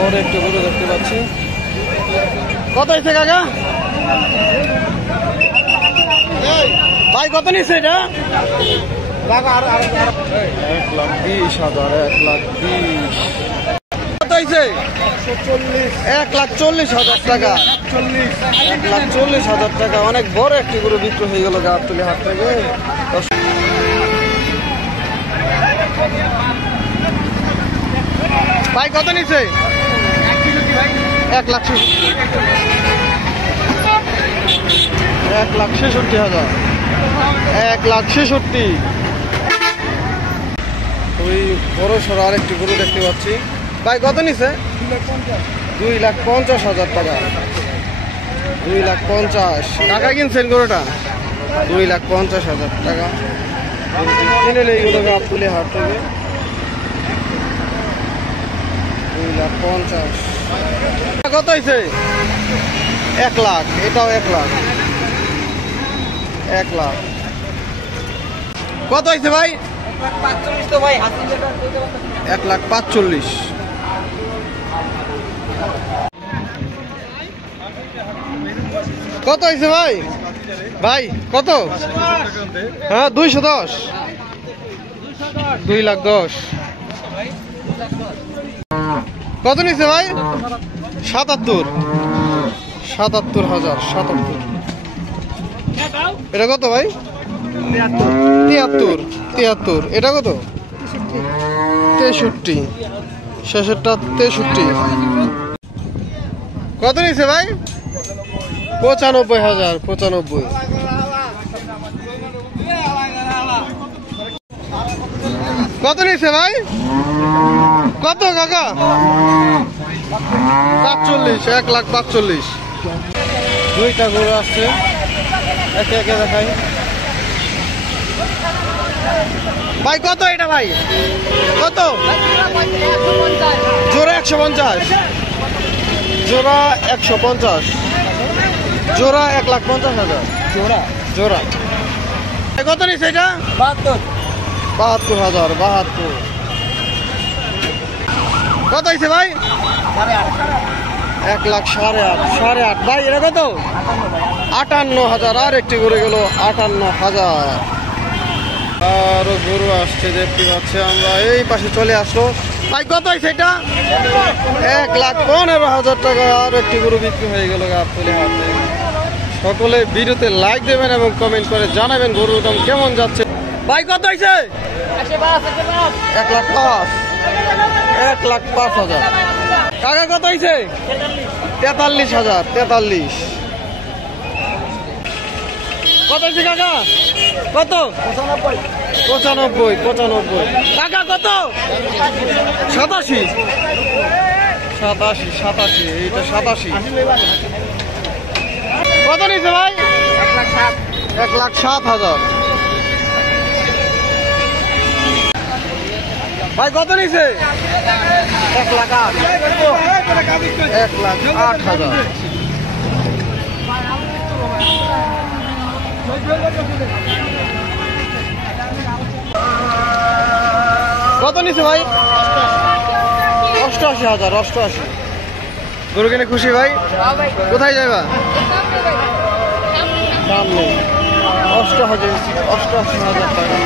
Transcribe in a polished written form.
ওর একটু গরু দেখতে পাচ্ছি। কত হয়েছে কাকা ভাই? কত নিচ্ছে এটা? 1,20,000। 1,20,000 কত হয়েছে? 1,40,000 টাকা। 1,40,000 টাকা। অনেক বড় একটি গরু বিক্রি হয়ে গেল গাবতলী হাট থেকে। ভাই কত নিচ্ছে? 1,66,000। 1,66,000। ওই বড় সড়ো আরেকটি গরু দেখতে পাচ্ছি। ভাই কত নিচ্ছে? 2,50,000 টাকা। 2,50,000 টাকা কিনছেন গরুটা? 2,50,000 টাকা কিনে নেই গরু গাবতলী হাট থেকে। 2,50,000 কত হয়েছে? 1 লাখ। এটাও 1 লাখ। 1 লাখ কত হয়েছে ভাই? 1,45,000। কত হয়েছে ভাই? ভাই কত? হ্যাঁ 210। 2,10,000 কত নিচ্ছে ভাই? 77,000। 77 এটা কত ভাই? 73। এটা কত? 63। শেষেরটা 63। কত নিচ্ছে ভাই? 95,000। 95। কত নিচ্ছে ভাই? কত কাকা? 45। 1,45,000। দুইটা গরু আসছে, একে একে দেখাই। ভাই কত এটা ভাই? কত? জোড়া 150। জোড়া 150। জোড়া 1,50,000। জোড়া কত নিচ্ছে এটা? 72,000। 72 কত হয়েছে ভাই? 1,08,000। 8.5 ভাই এটা কত? 58,000। আর একটি গরু গেল 58,000। আরো গরু আসছে দেখতে পাচ্ছি আমরা। এই পাশে চলে আসলো। ভাই কত হয়েছে এটা? 1,15,000 টাকা। আর একটি গরু বিক্রি হয়ে গেল গাবতলী হাটে। সকলে ভিডিওতে লাইক দেবেন এবং কমেন্ট করে জানাবেন গরুর দাম কেমন যাচ্ছে। ভাই কত হয়েছে? 1,05,000। 1,05,000 কাকা কত হয়েছে? 43,000। 43 কত হয়েছে কাকা? কত? 95। 95 কাকা কত? 87। 87। এইটা 87। কত নিচ্ছে ভাই? 1,07,000 ভাই কত নিচ্ছে? 1,08,000। 1,08,000 কত নিচ্ছে ভাই? 88,000। 88 গরু কিনে খুশি ভাই? কোথায় যাবা? সামনে 88,000 টাকা।